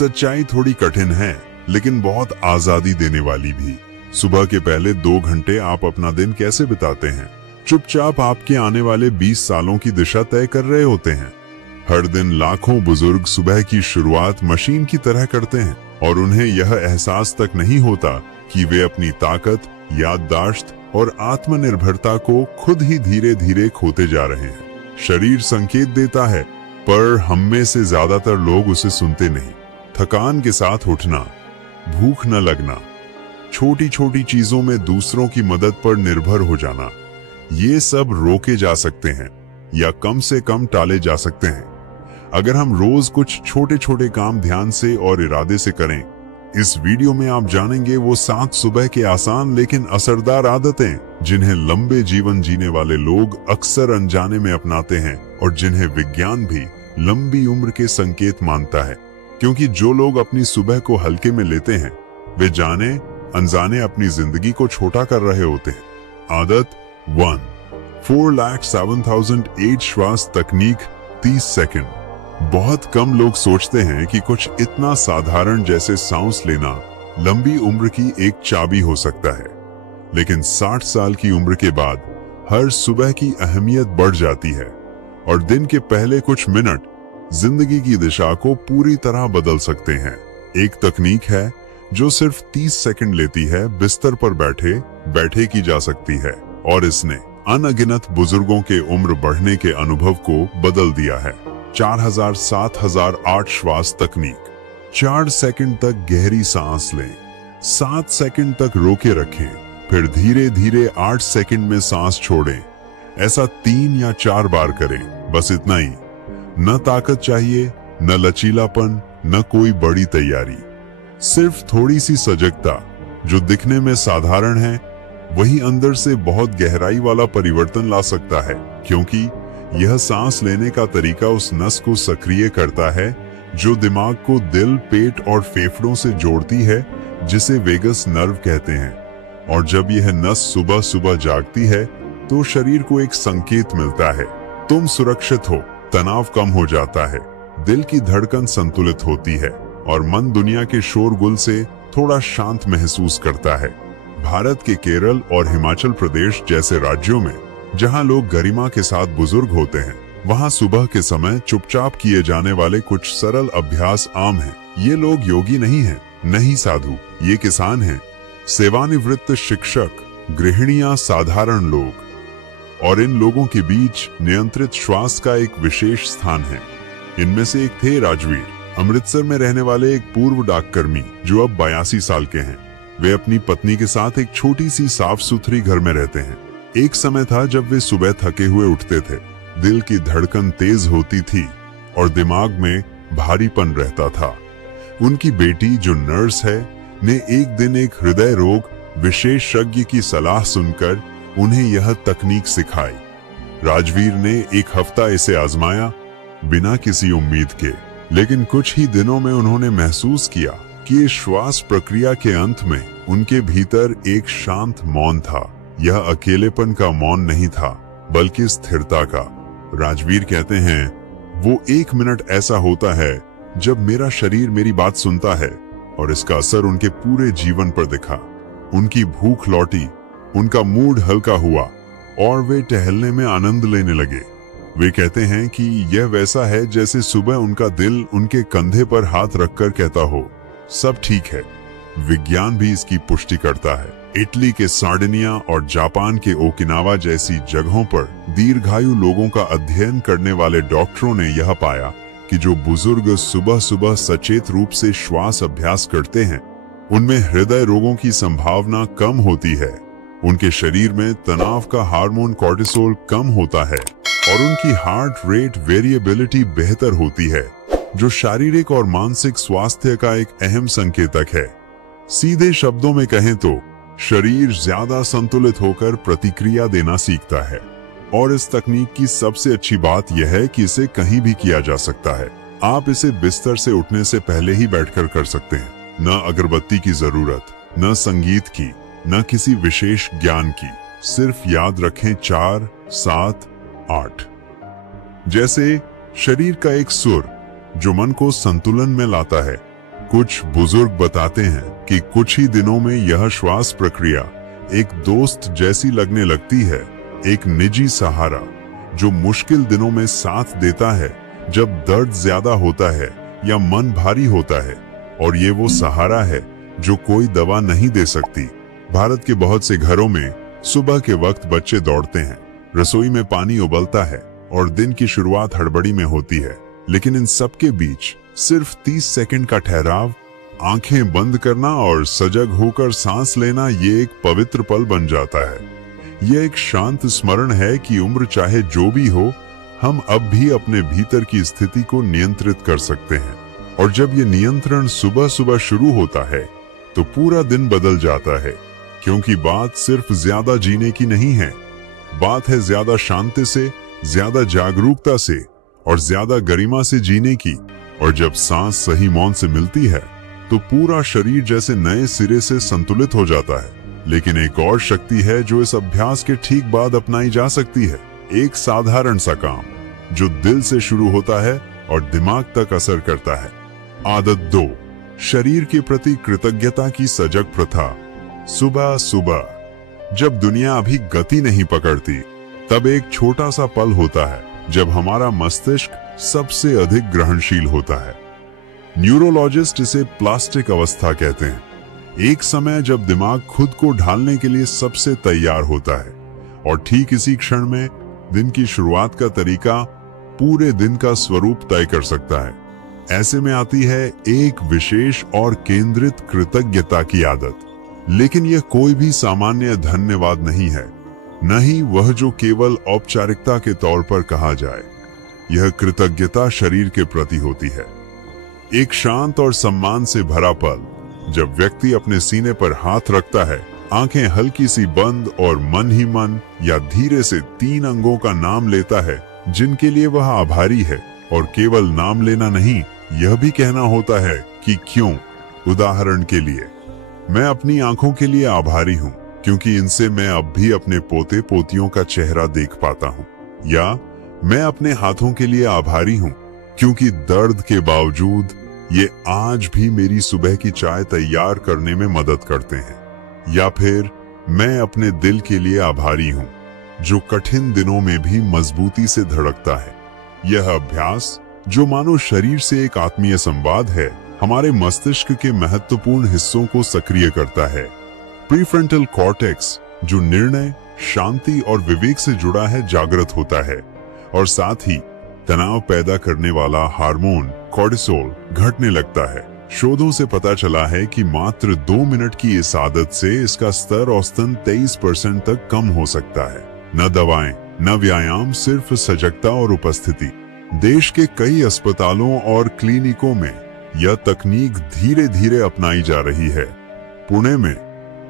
सच्चाई थोड़ी कठिन है, लेकिन बहुत आजादी देने वाली भी। सुबह के पहले 2 घंटे आप अपना दिन कैसे बिताते हैं? चुपचाप आपके आने वाले 20 सालों की दिशा तय कर रहे होते हैं। हर दिन लाखों बुजुर्ग सुबह की शुरुआत मशीन की तरह करते हैं और उन्हें यह एहसास तक नहीं होता कि वे अपनी ताकत, याददाश्त और आत्मनिर्भरता को खुद ही धीरे धीरे खोते जा रहे हैं। शरीर संकेत देता है, पर हम में से ज्यादातर लोग उसे सुनते नहीं। थकान के साथ उठना, भूख न लगना, छोटी छोटी चीजों में दूसरों की मदद पर निर्भर हो जाना, ये सब रोके जा सकते हैं या कम से कम टाले जा सकते हैं अगर हम रोज कुछ छोटे छोटे काम ध्यान से और इरादे से करें। इस वीडियो में आप जानेंगे वो 7 सुबह के आसान लेकिन असरदार आदतें जिन्हें लंबे जीवन जीने वाले लोग अक्सर अनजाने में अपनाते हैं और जिन्हें विज्ञान भी लंबी उम्र के संकेत मानता है, क्योंकि जो लोग अपनी सुबह को हल्के में लेते हैं वे जाने अनजाने अपनी जिंदगी को छोटा कर रहे होते हैं। आदत 1, 4,07,008 श्वास तकनीक 30 सेकंड। बहुत कम लोग सोचते हैं कि कुछ इतना साधारण जैसे सांस लेना लंबी उम्र की एक चाबी हो सकता है, लेकिन 60 साल की उम्र के बाद हर सुबह की अहमियत बढ़ जाती है और दिन के पहले कुछ मिनट जिंदगी की दिशा को पूरी तरह बदल सकते हैं। एक तकनीक है जो सिर्फ 30 सेकंड लेती है, बिस्तर पर बैठे बैठे की जा सकती है और इसने अनगिनत बुजुर्गों के उम्र बढ़ने के अनुभव को बदल दिया है। 4,000-7,008 श्वास तकनीक। 4 सेकंड तक गहरी सांस लें, 7 सेकंड तक रोके रखें, फिर धीरे धीरे 8 सेकंड में सांस छोड़ें। ऐसा 3 या 4 बार करें, बस इतना ही। न ताकत चाहिए, न लचीलापन, न कोई बड़ी तैयारी, सिर्फ थोड़ी सी सजगता। जो दिखने में साधारण है वही अंदर से बहुत गहराई वाला परिवर्तन ला सकता है, क्योंकि यह सांस लेने का तरीका उस नस को सक्रिय करता है जो दिमाग को दिल, पेट और फेफड़ों से जोड़ती है, जिसे वेगस नर्व कहते हैं। और जब यह नस सुबह सुबह जागती है तो शरीर को एक संकेत मिलता है, तुम सुरक्षित हो। तनाव कम हो जाता है, दिल की धड़कन संतुलित होती है और मन दुनिया के शोरगुल से थोड़ा शांत महसूस करता है। भारत के केरल और हिमाचल प्रदेश जैसे राज्यों में जहां लोग गरिमा के साथ बुजुर्ग होते हैं, वहां सुबह के समय चुपचाप किए जाने वाले कुछ सरल अभ्यास आम हैं। ये लोग योगी नहीं हैं, नहीं साधु, ये किसान हैं, सेवानिवृत्त शिक्षक, गृहिणियां, साधारण लोग। और इन लोगों के बीच नियंत्रित श्वास का एक विशेष स्थान है। इनमें से एक थे राजवीर, अमृतसर में रहने वाले एक पूर्व डाककर्मी जो अब 82 साल के हैं। वे अपनी पत्नी के साथ एक छोटी सी साफ सुथरी घर में रहते हैं। एक समय था जब वे सुबह थके हुए उठते थे, दिल की धड़कन तेज होती थी और दिमाग में भारीपन रहता था। उनकी बेटी जो नर्स है ने एक दिन एक हृदय रोग विशेषज्ञ की सलाह सुनकर उन्हें यह तकनीक सिखाई। राजवीर ने 1 हफ्ता इसे आजमाया बिना किसी उम्मीद के, लेकिन कुछ ही दिनों में उन्होंने महसूस किया कि इस श्वास प्रक्रिया के अंत में उनके भीतर एक शांत मौन था। यह अकेलेपन का मौन नहीं था, बल्कि स्थिरता का। राजवीर कहते हैं, वो 1 मिनट ऐसा होता है जब मेरा शरीर मेरी बात सुनता है, और इसका असर उनके पूरे जीवन पर दिखा। उनकी भूख लौटी, उनका मूड हल्का हुआ और वे टहलने में आनंद लेने लगे। वे कहते हैं कि यह वैसा है जैसे सुबह उनका दिल उनके कंधे पर हाथ रखकर कहता हो, सब ठीक है। विज्ञान भी इसकी पुष्टि करता है। इटली के सार्डिनिया और जापान के ओकिनावा जैसी जगहों पर दीर्घायु लोगों का अध्ययन करने वाले डॉक्टरों ने यह पाया कि जो बुजुर्ग सुबह सुबह सचेत रूप से श्वास अभ्यास करते हैं, उनमें हृदय रोगों की संभावना कम होती है, उनके शरीर में तनाव का हार्मोन कॉर्टिसोल कम होता है और उनकी हार्ट रेट वेरिएबिलिटी बेहतर होती है, जो शारीरिक और मानसिक स्वास्थ्य का एक अहम संकेतक है। सीधे शब्दों में कहें तो शरीर ज्यादा संतुलित होकर प्रतिक्रिया देना सीखता है। और इस तकनीक की सबसे अच्छी बात यह है कि इसे कहीं भी किया जा सकता है। आप इसे बिस्तर से उठने से पहले ही बैठकर कर सकते हैं। न अगरबत्ती की जरूरत, न संगीत की, न किसी विशेष ज्ञान की। सिर्फ याद रखें 4, 7, 8 जैसे शरीर का एक सुर जो मन को संतुलन में लाता है। कुछ बुजुर्ग बताते हैं कि कुछ ही दिनों में यह श्वास प्रक्रिया एक दोस्त जैसी लगने लगती है, एक निजी सहारा जो मुश्किल दिनों में साथ देता है जब दर्द ज्यादा होता है या मन भारी होता है। और ये वो सहारा है जो कोई दवा नहीं दे सकती। भारत के बहुत से घरों में सुबह के वक्त बच्चे दौड़ते हैं, रसोई में पानी उबलता है और दिन की शुरुआत हड़बड़ी में होती है, लेकिन इन सब के बीच सिर्फ 30 सेकंड का ठहराव, आंखें बंद करना और सजग होकर सांस लेना, ये एक पवित्र पल बन जाता है। यह एक शांत स्मरण है कि उम्र चाहे जो भी हो, हम अब भी अपने भीतर की स्थिति को नियंत्रित कर सकते हैं। और जब ये नियंत्रण सुबह सुबह शुरू होता है तो पूरा दिन बदल जाता है, क्योंकि बात सिर्फ ज्यादा जीने की नहीं है, बात है ज्यादा शांति से, ज्यादा जागरूकता से और ज्यादा गरिमा से जीने की। और जब सांस सही मौन से मिलती है तो पूरा शरीर जैसे नए सिरे से संतुलित हो जाता है। लेकिन एक और शक्ति है जो इस अभ्यास के ठीक बाद अपनाई जा सकती है, एक साधारण सा काम जो दिल से शुरू होता है और दिमाग तक असर करता है। आदत 2, शरीर के प्रति कृतज्ञता की सजग प्रथा। सुबह सुबह जब दुनिया अभी गति नहीं पकड़ती, तब एक छोटा सा पल होता है जब हमारा मस्तिष्क सबसे अधिक ग्रहणशील होता है। न्यूरोलॉजिस्ट इसे प्लास्टिक अवस्था कहते हैं। एक समय जब दिमाग खुद को ढालने के लिए सबसे तैयार होता है और ठीक इसी क्षण में दिन की शुरुआत का तरीका पूरे दिन का स्वरूप तय कर सकता है। ऐसे में आती है एक विशेष और केंद्रित कृतज्ञता की आदत। लेकिन यह कोई भी सामान्य धन्यवाद नहीं है, न ही वह जो केवल औपचारिकता के तौर पर कहा जाए। यह कृतज्ञता शरीर के प्रति होती है, एक शांत और सम्मान से भरा पल जब व्यक्ति अपने सीने पर हाथ रखता है, आंखें हल्की सी बंद और मन ही मन या धीरे से 3 अंगों का नाम लेता है जिनके लिए वह आभारी है। और केवल नाम लेना नहीं, यह भी कहना होता है कि क्यों। उदाहरण के लिए, मैं अपनी आंखों के लिए आभारी हूँ क्योंकि इनसे मैं अब भी अपने पोते पोतियों का चेहरा देख पाता हूँ। या मैं अपने हाथों के लिए आभारी हूँ क्योंकि दर्द के बावजूद ये आज भी मेरी सुबह की चाय तैयार करने में मदद करते हैं। या फिर मैं अपने दिल के लिए आभारी हूँ जो कठिन दिनों में भी मजबूती से धड़कता है। यह अभ्यास जो मानो शरीर से एक आत्मीय संवाद है, हमारे मस्तिष्क के महत्वपूर्ण हिस्सों को सक्रिय करता है। प्रीफ्रंटल कॉर्टेक्स जो निर्णय, शांति और विवेक से जुड़ा है, जागृत होता है और साथ ही तनाव पैदा करने वाला हार्मोन कॉर्टिसोल घटने लगता है। शोधों से पता चला है कि मात्र 2 मिनट की इस आदत से इसका स्तर औसतन 23% तक कम हो सकता है। न दवाएं, न व्यायाम, सिर्फ सजगता और उपस्थिति। देश के कई अस्पतालों और क्लिनिकों में यह तकनीक धीरे धीरे अपनाई जा रही है। पुणे में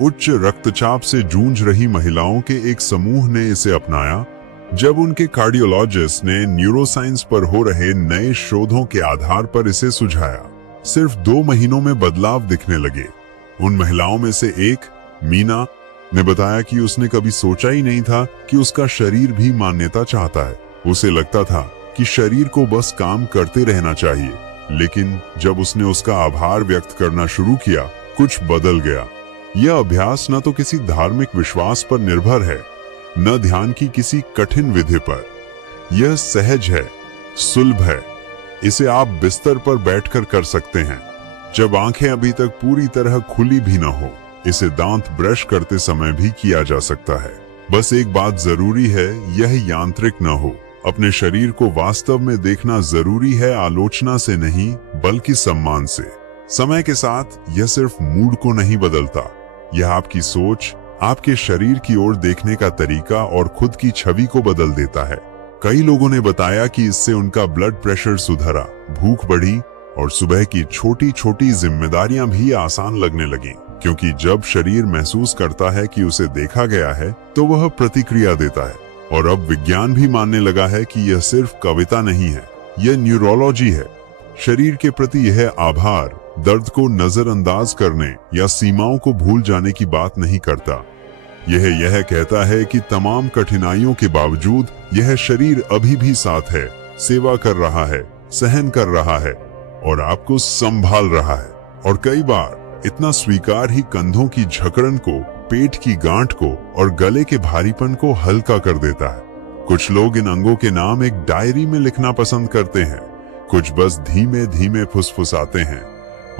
उच्च रक्तचाप से जूझ रही महिलाओं के एक समूह ने इसे अपनाया जब उनके कार्डियोलॉजिस्ट ने न्यूरोसाइंस पर हो रहे नए शोधों के आधार पर इसे सुझाया। सिर्फ 2 महीनों में बदलाव दिखने लगे। उन महिलाओं में से एक, मीना, ने बताया कि उसने कभी सोचा ही नहीं था कि उसका शरीर भी मान्यता चाहता है। उसे लगता था कि शरीर को बस काम करते रहना चाहिए, लेकिन जब उसने उसका आभार व्यक्त करना शुरू किया, कुछ बदल गया। यह अभ्यास न तो किसी धार्मिक विश्वास पर निर्भर है, न ध्यान की किसी कठिन विधि पर। यह सहज है, सुलभ है। इसे आप बिस्तर पर बैठकर कर सकते हैं, जब आंखें अभी तक पूरी तरह खुली भी न हो। इसे दांत ब्रश करते समय भी किया जा सकता है। बस एक बात जरूरी है, यह यांत्रिक न हो। अपने शरीर को वास्तव में देखना जरूरी है, आलोचना से नहीं बल्कि सम्मान से। समय के साथ यह सिर्फ मूड को नहीं बदलता, यह आपकी सोच, आपके शरीर की ओर देखने का तरीका और खुद की छवि को बदल देता है। कई लोगों ने बताया कि इससे उनका ब्लड प्रेशर सुधरा, भूख बढ़ी और सुबह की छोटी छोटी जिम्मेदारियां भी आसान लगने लगी, क्योंकि जब शरीर महसूस करता है कि उसे देखा गया है तो वह प्रतिक्रिया देता है। और अब विज्ञान भी मानने लगा है कि यह सिर्फ कविता नहीं है, यह न्यूरोलॉजी है। शरीर के प्रति यह आभार दर्द को नजरअंदाज करने या सीमाओं को भूल जाने की बात नहीं करता। यह कहता है कि तमाम कठिनाइयों के बावजूद यह शरीर अभी भी साथ है, सेवा कर रहा है, सहन कर रहा है और आपको संभाल रहा है। और कई बार इतना स्वीकार ही कंधों की झकड़न को, पेट की गांठ को और गले के भारीपन को हल्का कर देता है। कुछ लोग इन अंगों के नाम एक डायरी में लिखना पसंद करते हैं, कुछ बस धीमे धीमे फुसफुसाते हैं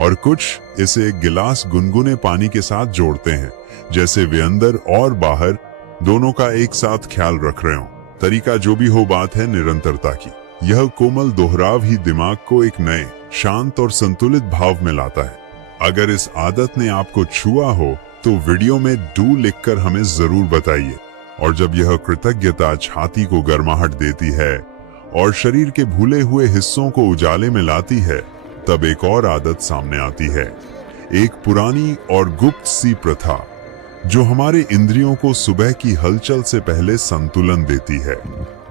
और कुछ इसे एक गिलास गुनगुने पानी के साथ जोड़ते हैं, जैसे वे अंदर और बाहर दोनों का एक साथ ख्याल रख रहे हो। तरीका जो भी हो, बात है निरंतरता की। यह कोमल दोहराव ही दिमाग को एक नए, शांत और संतुलित भाव में लाता है। अगर इस आदत ने आपको छुआ हो तो वीडियो में डू लिखकर हमें जरूर बताइए। और जब यह कृतज्ञता छाती को गर्माहट देती है और शरीर के भूले हुए हिस्सों को उजाले में लाती है, तब एक और आदत सामने आती है, एक पुरानी और गुप्त सी प्रथा जो हमारे इंद्रियों को सुबह की हलचल से पहले संतुलन देती है।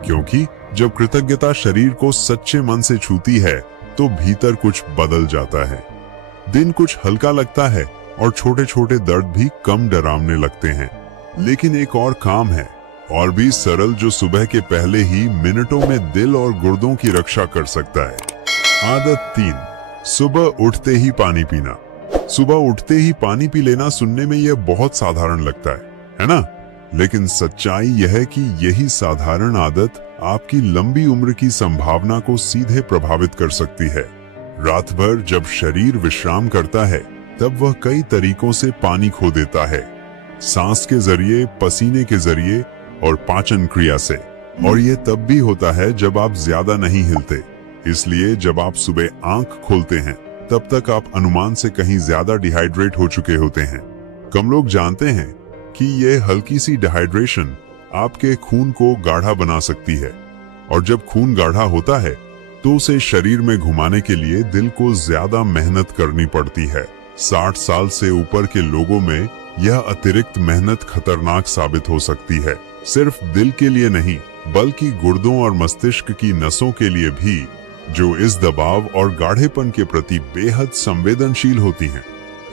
क्योंकि जब कृतज्ञता शरीर को सच्चे मन से छूती है तो भीतर कुछ बदल जाता है। दिन कुछ हल्का लगता है और छोटे छोटे दर्द भी कम डरावने लगते हैं। लेकिन एक और काम है, और भी सरल, जो सुबह के पहले ही मिनटों में दिल और गुर्दों की रक्षा कर सकता है। आदत 3, सुबह उठते ही पानी पीना। सुबह उठते ही पानी पी लेना सुनने में यह बहुत साधारण लगता है ना? लेकिन सच्चाई यह है कि यही साधारण आदत आपकी लंबी उम्र की संभावना को सीधे प्रभावित कर सकती है। रात भर जब शरीर विश्राम करता है तब वह कई तरीकों से पानी खो देता है, सांस के जरिए, पसीने के जरिए और पाचन क्रिया से। और यह तब भी होता है जब आप ज्यादा नहीं हिलते। इसलिए जब आप सुबह आंख खोलते हैं तब तक आप अनुमान से कहीं ज्यादा डिहाइड्रेट हो चुके होते हैं। कम लोग जानते हैं कि यह हल्की सी डिहाइड्रेशन आपके खून को गाढ़ा बना सकती है, और जब खून गाढ़ा होता है तो उसे शरीर में घुमाने के लिए दिल को ज्यादा मेहनत करनी पड़ती है। 60 साल से ऊपर के लोगों में यह अतिरिक्त मेहनत खतरनाक साबित हो सकती है, सिर्फ दिल के लिए नहीं बल्कि गुर्दों और मस्तिष्क की नसों के लिए भी, जो इस दबाव और गाढ़ेपन के प्रति बेहद संवेदनशील होती हैं।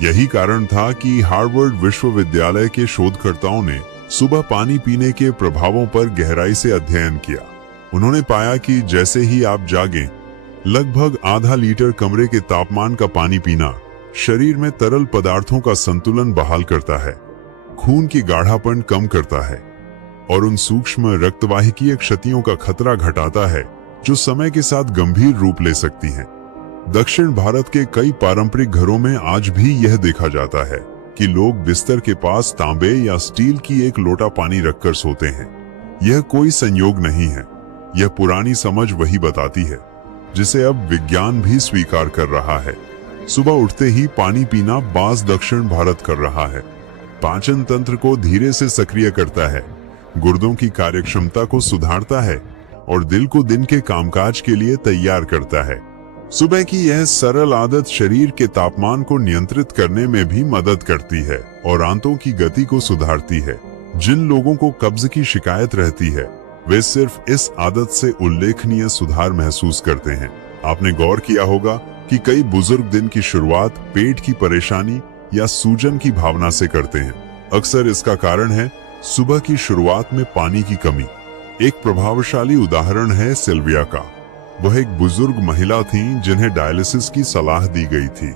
यही कारण था कि हार्वर्ड विश्वविद्यालय के शोधकर्ताओं ने सुबह पानी पीने के प्रभावों पर गहराई से अध्ययन किया। उन्होंने पाया कि जैसे ही आप जागें, लगभग आधा लीटर कमरे के तापमान का पानी पीना शरीर में तरल पदार्थों का संतुलन बहाल करता है, खून की गाढ़ापन कम करता है और उन सूक्ष्म रक्तवाहिकीय क्षतियों का खतरा घटाता है जो समय के साथ गंभीर रूप ले सकती हैं। दक्षिण भारत के कई पारंपरिक घरों में आज भी यह देखा जाता है कि लोग बिस्तर के पास तांबे या स्टील की एक लोटा पानी रखकर सोते हैं। यह कोई संयोग नहीं है, यह पुरानी समझ वही बताती है जिसे अब विज्ञान भी स्वीकार कर रहा है। सुबह उठते ही पानी पीना बाज दक्षिण भारत कर रहा है, पाचन तंत्र को धीरे से सक्रिय करता है, गुर्दों की कार्यक्षमता को सुधारता है और दिल को दिन के कामकाज के लिए तैयार करता है। सुबह की यह सरल आदत शरीर के तापमान को नियंत्रित करने में भी मदद करती है और आंतों की गति को सुधारती है। जिन लोगों को कब्ज की शिकायत रहती है वे सिर्फ इस आदत से उल्लेखनीय सुधार महसूस करते हैं। आपने गौर किया होगा कि कई बुजुर्ग दिन की शुरुआत पेट की परेशानी या सूजन की भावना से करते हैं। अक्सर इसका कारण है सुबह की शुरुआत में पानी की कमी। एक प्रभावशाली उदाहरण है सिल्विया का। वह एक बुजुर्ग महिला थीं जिन्हें डायलिसिस की सलाह दी गई थी,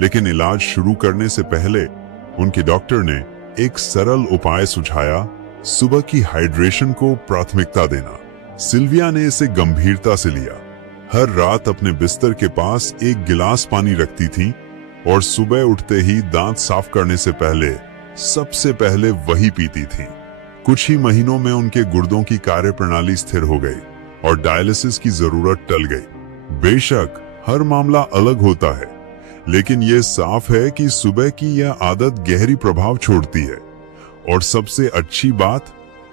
लेकिन इलाज शुरू करने से पहले उनके डॉक्टर ने एक सरल उपाय सुझाया, सुबह की हाइड्रेशन को प्राथमिकता देना। सिल्विया ने इसे गंभीरता से लिया। हर रात अपने बिस्तर के पास एक गिलास पानी रखती थी और सुबह उठते ही दांत साफ करने से पहले सबसे पहले वही पीती थी। कुछ ही महीनों में उनके गुर्दों की कार्यप्रणाली स्थिर हो गई और डायलिसिस की जरूरत टल गई। बेशक हर मामला अलग होता है, लेकिन यह साफ है कि सुबह की यह आदत गहरी प्रभाव छोड़ती है। और सबसे अच्छी बात,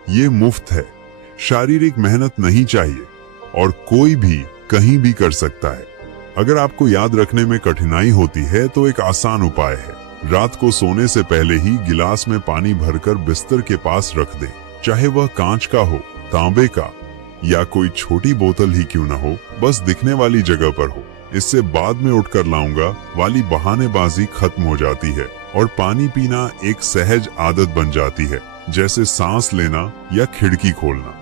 ये मुफ्त है, शारीरिक मेहनत नहीं चाहिए और कोई भी कहीं भी कर सकता है। अगर आपको याद रखने में कठिनाई होती है तो एक आसान उपाय है, रात को सोने से पहले ही गिलास में पानी भरकर बिस्तर के पास रख दें, चाहे वह कांच का हो, तांबे का या कोई छोटी बोतल ही क्यों न हो, बस दिखने वाली जगह पर हो। इससे बाद में उठकर लाऊंगा वाली बहानेबाजी खत्म हो जाती है और पानी पीना एक सहज आदत बन जाती है, जैसे सांस लेना या खिड़की खोलना।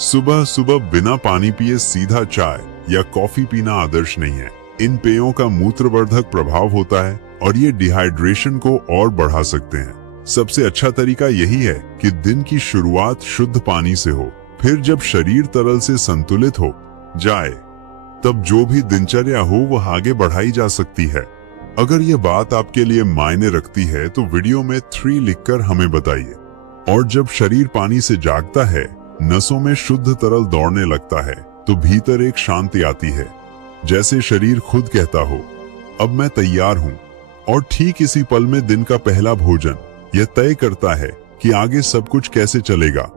सुबह सुबह बिना पानी पिए सीधा चाय या कॉफी पीना आदर्श नहीं है। इन पेयों का मूत्रवर्धक प्रभाव होता है और ये डिहाइड्रेशन को और बढ़ा सकते हैं। सबसे अच्छा तरीका यही है कि दिन की शुरुआत शुद्ध पानी से हो, फिर जब शरीर तरल से संतुलित हो जाए तब जो भी दिनचर्या हो वह आगे बढ़ाई जा सकती है। अगर ये बात आपके लिए मायने रखती है तो वीडियो में 3 लिखकर हमें बताइए। और जब शरीर पानी से जागता है, नसों में शुद्ध तरल दौड़ने लगता है तो भीतर एक शांति आती है, जैसे शरीर खुद कहता हो अब मैं तैयार हूँ। और ठीक इसी पल में दिन का पहला भोजन यह तय करता है कि आगे सब कुछ कैसे चलेगा।